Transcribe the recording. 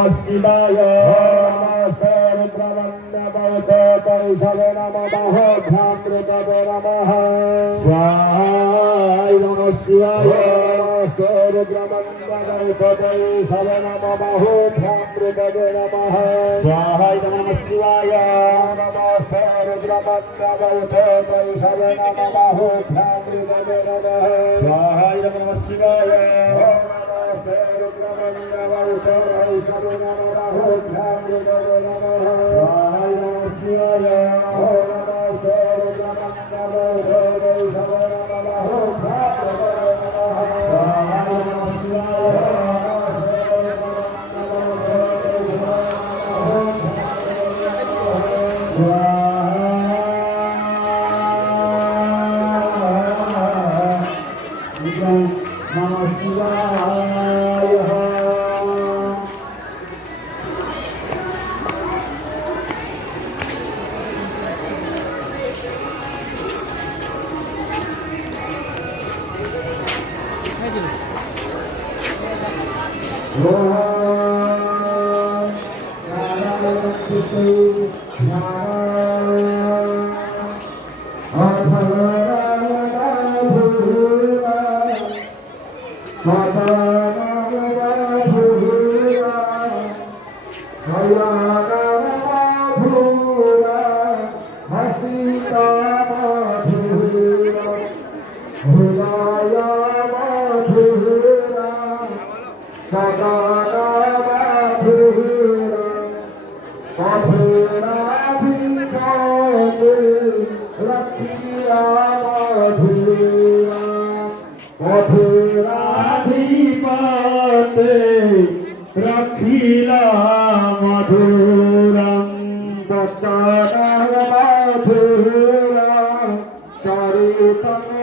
शिवाय नमः कैशवे नमः ध्यानृतवे नमः स्वाहाय नमः शिवाय रुद्रमन्त्रकैशवे नमः ध्यानृतवे नमः स्वाहाय नमः शिवाय नमस्ते रुद्रमन्त्रकैशवे नमः ध्यानृतवे नमः स्वाहाय नमः शिवाय रखिला मधुरं वचनं मधुरं चरितं